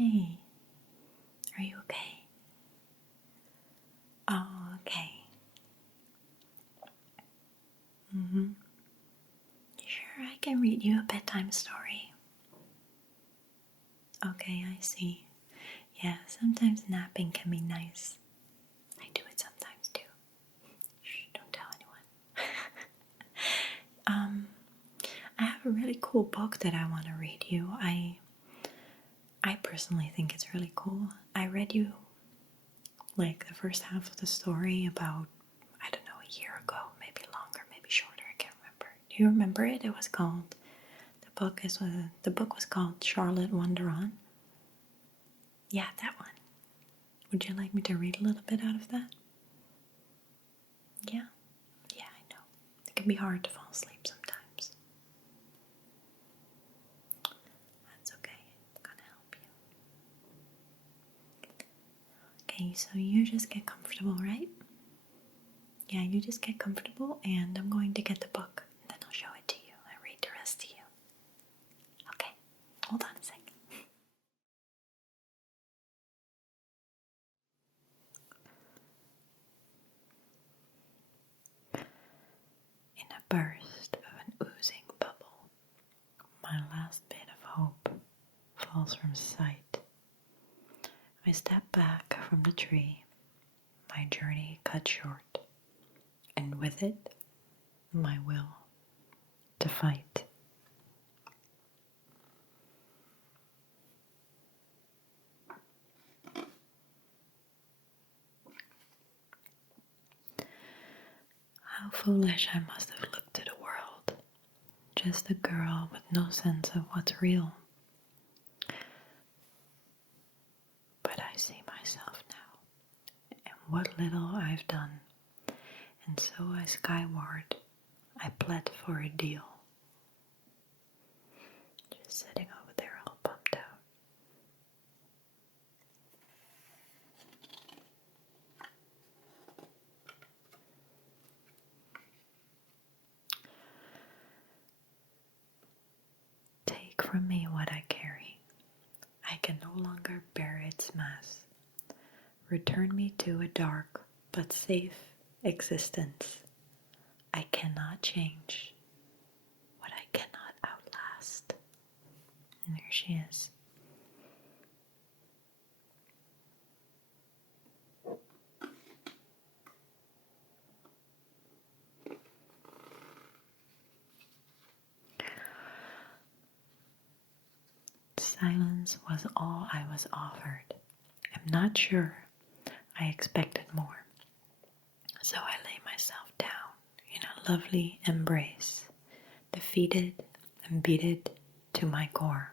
Hey, are you okay? Oh, okay. Sure, I can read you a bedtime story. Okay, I see. Yeah, sometimes napping can be nice. I do it sometimes too. Shh, don't tell anyone. I have a really cool book that I want to read you. I personally think it's really cool. I read you like the first half of the story about, I don't know, a year ago, maybe longer, maybe shorter, I can't remember. Do you remember it? It was called, the book was called Charlotte Wonder On. Yeah, that one. Would you like me to read a little bit out of that? Yeah? Yeah, I know. It can be hard to fall asleep sometimes. That's okay. I'm gonna help you. Okay, so you just get comfortable, right? Yeah, you just get comfortable, and I'm going to get the book. Then I'll show it to you and read the rest to you. Okay, hold on a second. In a burst of an oozing bubble, my last bit of hope falls from sight. I step back from the tree, my journey cut short, and with it, my will to fight. How foolish I must have looked to the world, just a girl with no sense of what's real. But I see myself now, and what little I've done, and so I skyward, I pled for a deal. Just sitting over there all pumped out. Take from me what I carry. I can no longer bear its mass. Return me to a dark but safe existence. I cannot change what I cannot outlast. And there she is. Silence was all I was offered. I'm not sure I expected more. So I lay myself down in a lovely embrace, defeated and beaten to my core.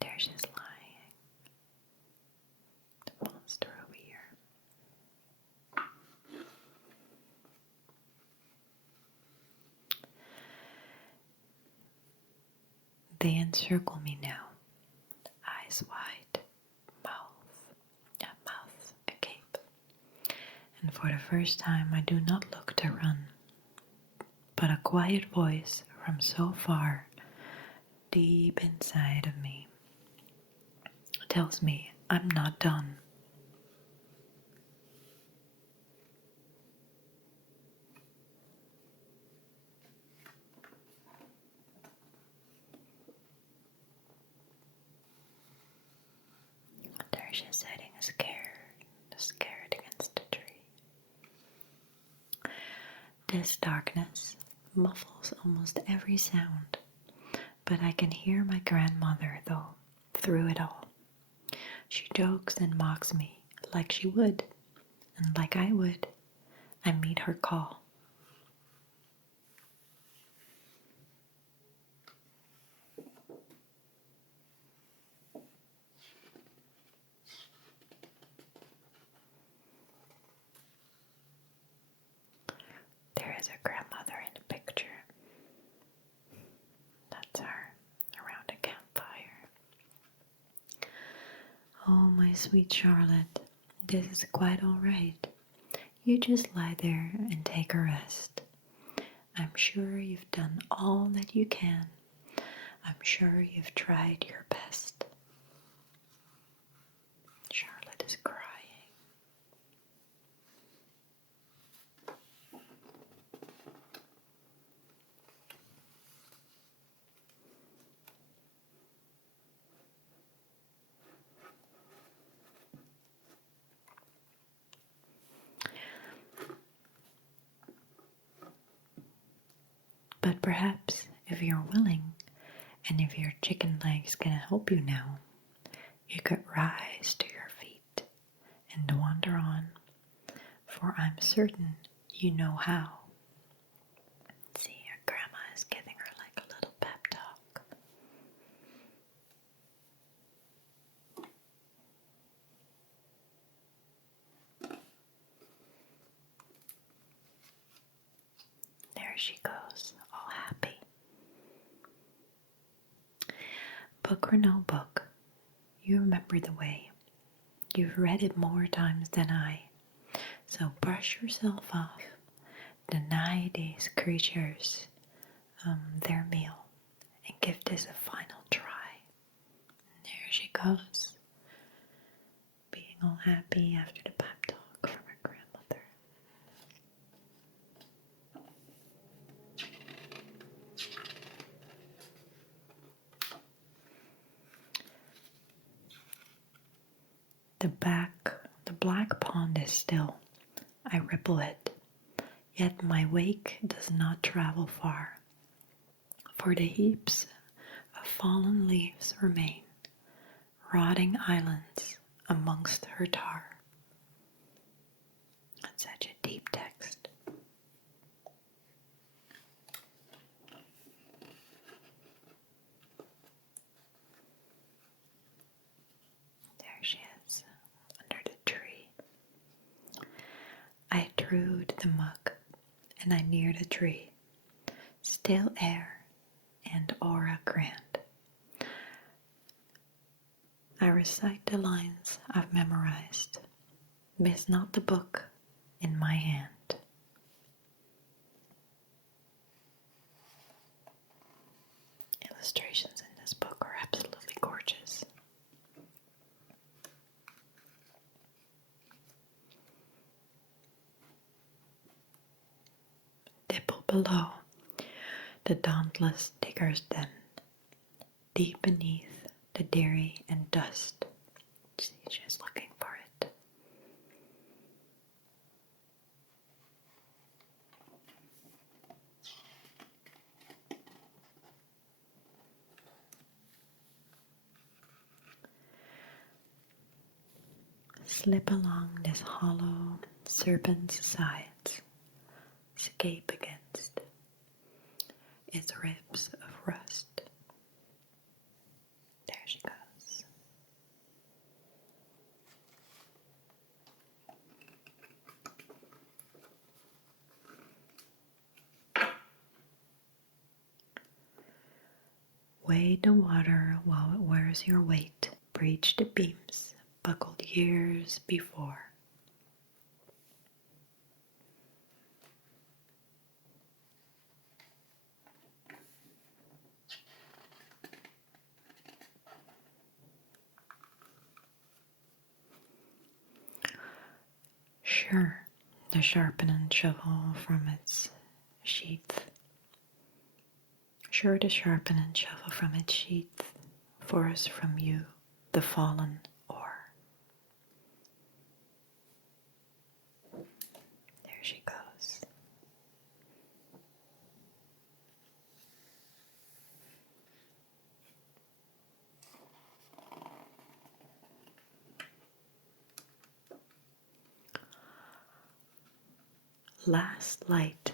There she's lying, the monster over here. They encircle me now, eyes wide, mouth agape. And for the first time I do not look to run, but a quiet voice from so far, deep inside of me, tells me I'm not done. There she's sitting scared against the tree. This darkness muffles almost every sound, but I can hear my grandmother, though, through it all. She jokes and mocks me like she would, and like I would, I meet her call. There is her grandmother in the picture. That's her around a campfire. Oh, my sweet Charlotte, this is quite all right. You just lie there and take a rest. I'm sure you've done all that you can. I'm sure you've tried your best. is crying. But perhaps if you're willing, and if your chicken legs can help you now, you could rise to your feet and wander on, for I'm certain you know how. See, your grandma is giving her like a little pep talk. There she goes, all happy. Book or no book, you remember the way. You've read it more times than I, so brush yourself off. Deny these creatures their meal and give this a final try. And there she goes, being all happy after the pep talk from her grandmother. The black pond is still. I ripple it, yet my wake does not travel far, for the heaps of fallen leaves remain, rotting islands amongst her tar. That's such a deep text. There she is, under the tree. I drew to the mug, and I near the tree. Still air and aura grand. I recite the lines I've memorized. Miss not the book in my hand. Illustrations in this book are absolutely gorgeous. Dipple below, the dauntless digger's den, deep beneath the dairy and dust. See, she's looking for it. Slip along this hollow serpent's sides, escape against its ribs of rust. There she goes. Wade the water while it wears your weight. Breach the beams buckled years before. Sure, the sharpening shovel from its sheath. Sure, the sharpening shovel from its sheath, for us from you, the fallen ore. There she goes. Last light,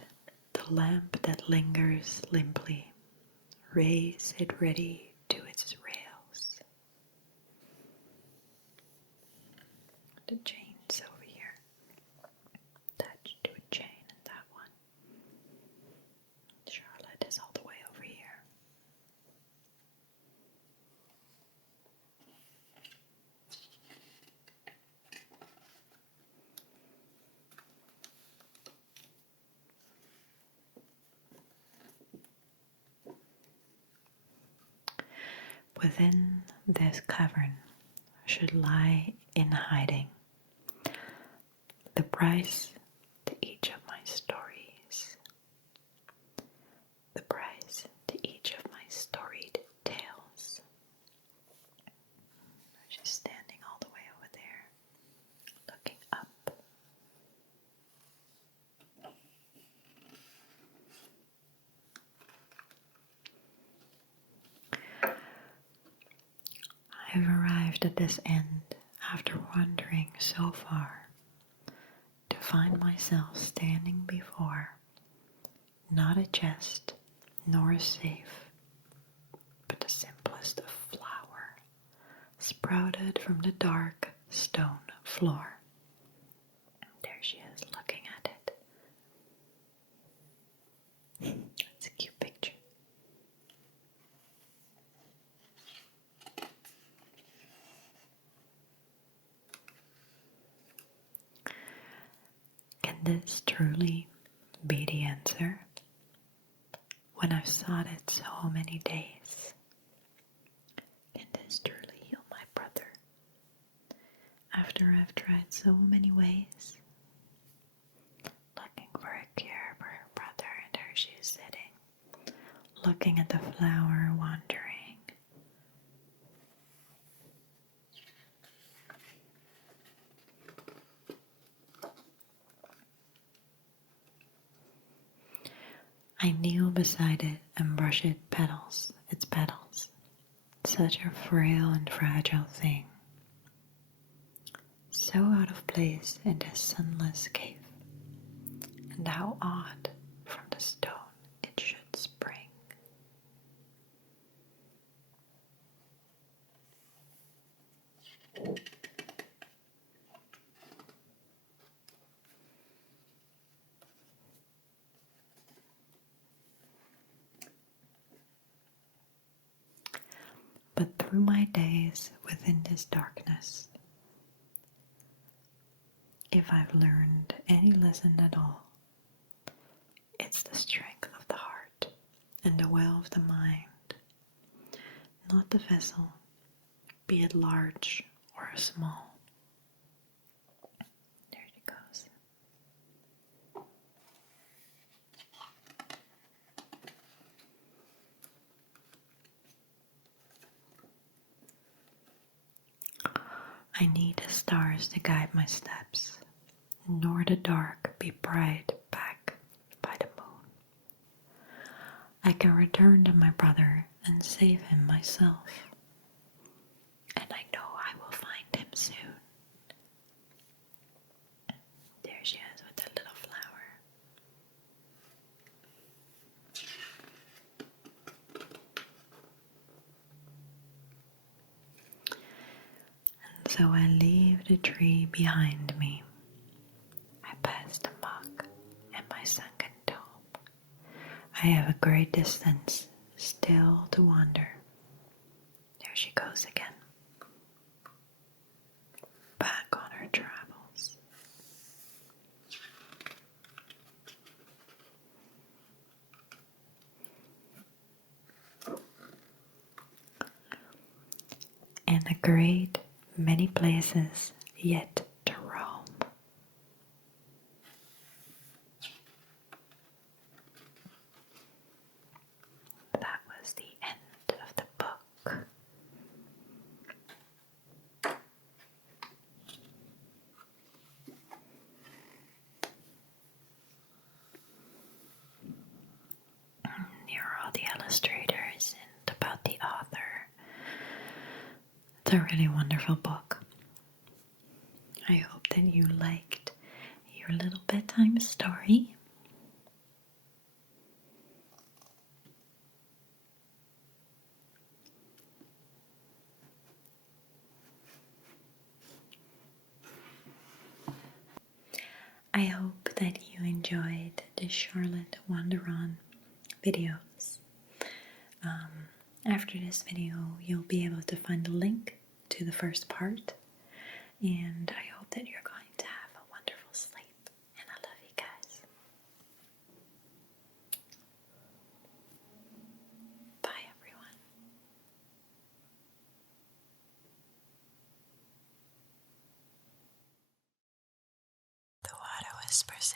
the lamp that lingers limply, raise it ready to its rails. The chain's over here, attached to a chain, and that one. Charlotte is all the way over here. Within this cavern should lie in hiding. The price to each of my stories. The price to each of my storied tales. She's standing all the way over there, looking up. I've arrived at this end after wandering so far to find myself standing before not a chest nor a safe, but the simplest of flower sprouted from the dark stone floor. There she is looking at it. It's a cute picture. Can this truly be the answer? When I've sought it so many days, can this truly heal my brother? After I've tried so many ways, looking for a cure for her brother, and there she is sitting, looking at the flower, wondering. I kneel beside it and brush its petals, such a frail and fragile thing, so out of place in this sunless cave, and how odd from the stone it should spring. But through my days within this darkness, if I've learned any lesson at all, it's the strength of the heart and the will of the mind, not the vessel, be it large or small. There she goes. I need the stars to guide my steps, nor the dark be pried back by the moon. I can return to my brother and save him myself, and I know I will find him soon. There she is with that little flower. And so I leave the tree behind me. I pass the muck and my sunken dome. I have a great distance still to wander. There she goes again, back on her travels. And a great many places yet to roam. That was the end of the book. Here are all the illustrators and about the author. It's a really wonderful book. I hope that you liked your little bedtime story. I hope that you enjoyed the Charlotte Wanderon videos. After this video, you'll be able to find a link to the first part, and I hope that you're going to have a wonderful sleep, and I love you guys. Bye, everyone. Whispers.